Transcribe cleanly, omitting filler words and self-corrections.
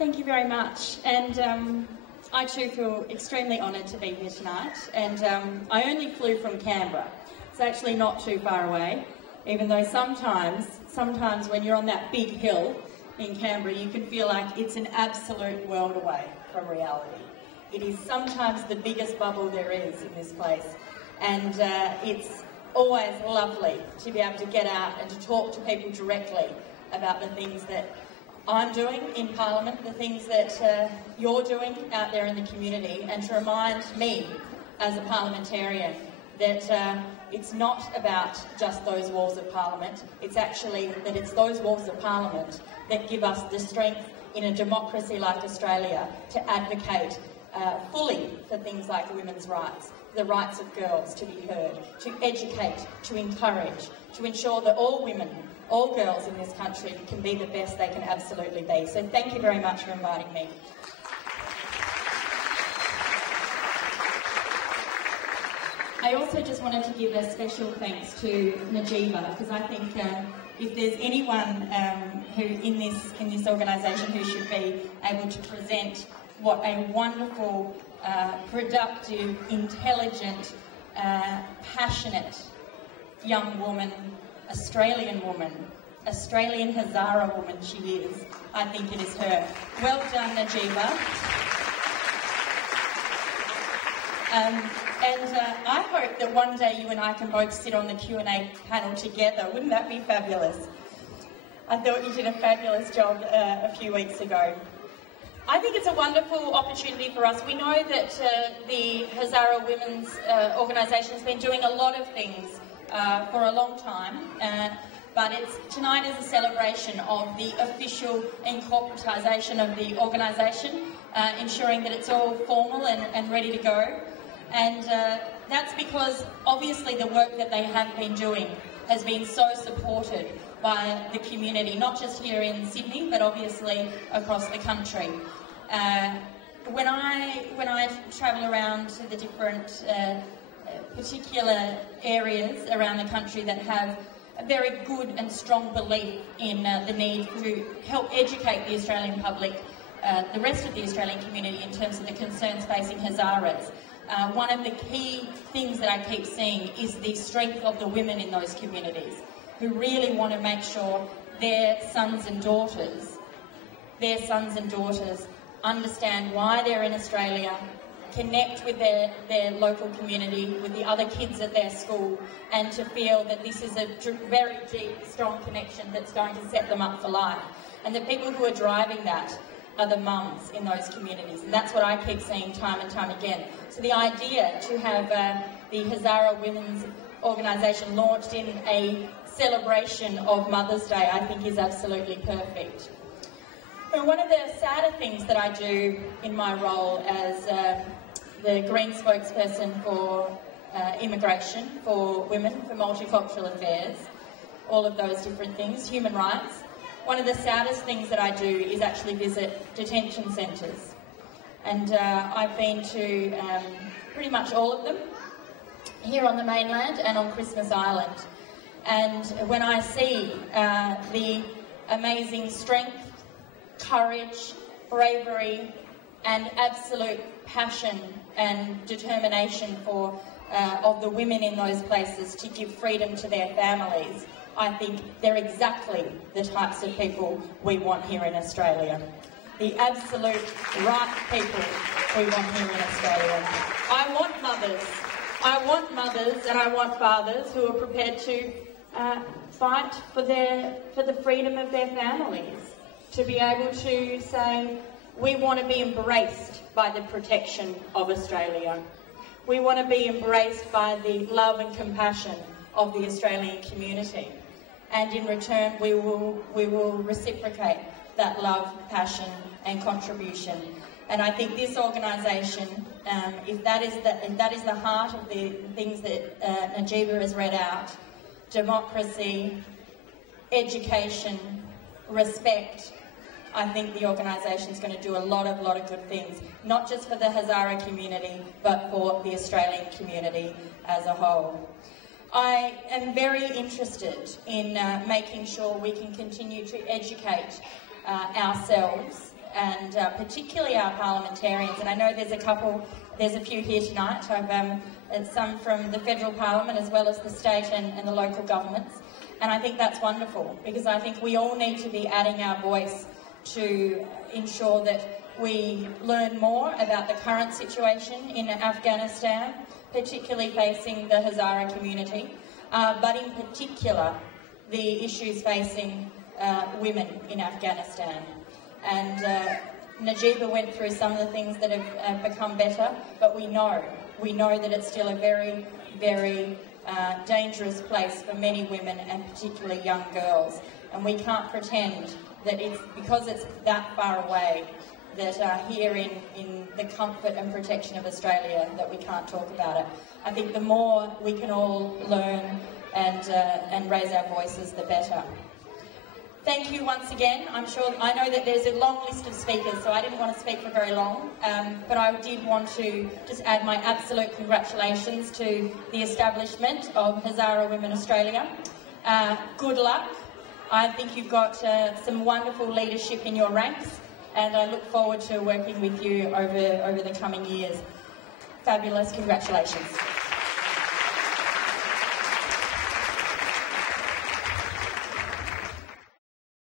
Thank you very much. And I too feel extremely honoured to be here tonight. And I only flew from Canberra. It's actually not too far away, even though sometimes when you're on that big hill in Canberra, you can feel like it's an absolute world away from reality. It is sometimes the biggest bubble there is in this place. And it's always lovely to be able to get out and to talk to people directly about the things that I'm doing in Parliament, the things that you're doing out there in the community, and to remind me as a parliamentarian that it's not about just those walls of Parliament. It's actually that it's those walls of Parliament that give us the strength in a democracy like Australia to advocate fully for things like women's rights, the rights of girls to be heard, to educate, to encourage, to ensure that all women, all girls in this country can be the best they can absolutely be. So thank you very much for inviting me. I also just wanted to give a special thanks to Najeeba, because I think if there's anyone who in this organisation who should be able to present what a wonderful, productive, intelligent, passionate young woman, Australian Australian Hazara woman she is, I think it is her. Well done, Najeeba. And I hope that one day you and I can both sit on the Q&A panel together. Wouldn't that be fabulous? I thought you did a fabulous job a few weeks ago. I think it's a wonderful opportunity for us. We know that the Hazara Women's Organisation has been doing a lot of things for a long time, but tonight is a celebration of the official incorporatisation of the organisation, ensuring that it's all formal and ready to go. And that's because obviously the work that they have been doing has been so supported by the community, not just here in Sydney, but obviously across the country. When I travel around to the different particular areas around the country that have a very good and strong belief in the need to help educate the Australian public, the rest of the Australian community in terms of the concerns facing Hazaras, one of the key things that I keep seeing is the strength of the women in those communities, who really want to make sure their sons and daughters understand why they're in Australia, connect with their local community, with the other kids at their school, and to feel that this is a very deep, strong connection that's going to set them up for life. And the people who are driving that are the mums in those communities, and that's what I keep seeing time and time again. So the idea to have the Hazara Women's Organisation launched in a celebration of Mother's Day, I think is absolutely perfect. And one of the sadder things that I do in my role as the Green spokesperson for immigration, for women, for multicultural affairs, all of those different things, human rights, one of the saddest things that I do is actually visit detention centres. And I've been to pretty much all of them, here on the mainland and on Christmas Island. And when I see the amazing strength, courage, bravery and absolute passion and determination of the women in those places to give freedom to their families, I think they're exactly the types of people we want here in Australia. The absolute right people we want here in Australia. I want mothers and I want fathers who are prepared to fight for the freedom of their families, to be able to say, we want to be embraced by the protection of Australia. We want to be embraced by the love and compassion of the Australian community. And in return, we will reciprocate that love, passion and contribution. And I think this organisation, if that is the heart of the things that Najeeba has read out, democracy, education, respect, I think the organisation is going to do a lot of good things, not just for the Hazara community, but for the Australian community as a whole. I am very interested in making sure we can continue to educate ourselves and particularly our parliamentarians. And I know there's a few here tonight. I've some from the federal parliament as well as the state and the local governments. And I think that's wonderful, because I think we all need to be adding our voice to ensure that we learn more about the current situation in Afghanistan, particularly facing the Hazara community, but in particular the issues facing women in Afghanistan. And Najeeba went through some of the things that have become better, but we know that it's still a very, very dangerous place for many women, and particularly young girls. And we can't pretend that it's because it's that far away that here in the comfort and protection of Australia that we can't talk about it. I think the more we can all learn and raise our voices, the better. Thank you once again. I know that there's a long list of speakers, so I didn't want to speak for very long, but I did want to just add my absolute congratulations to the establishment of Hazara Women Australia. Good luck. I think you've got some wonderful leadership in your ranks, and I look forward to working with you over the coming years. Fabulous. Congratulations.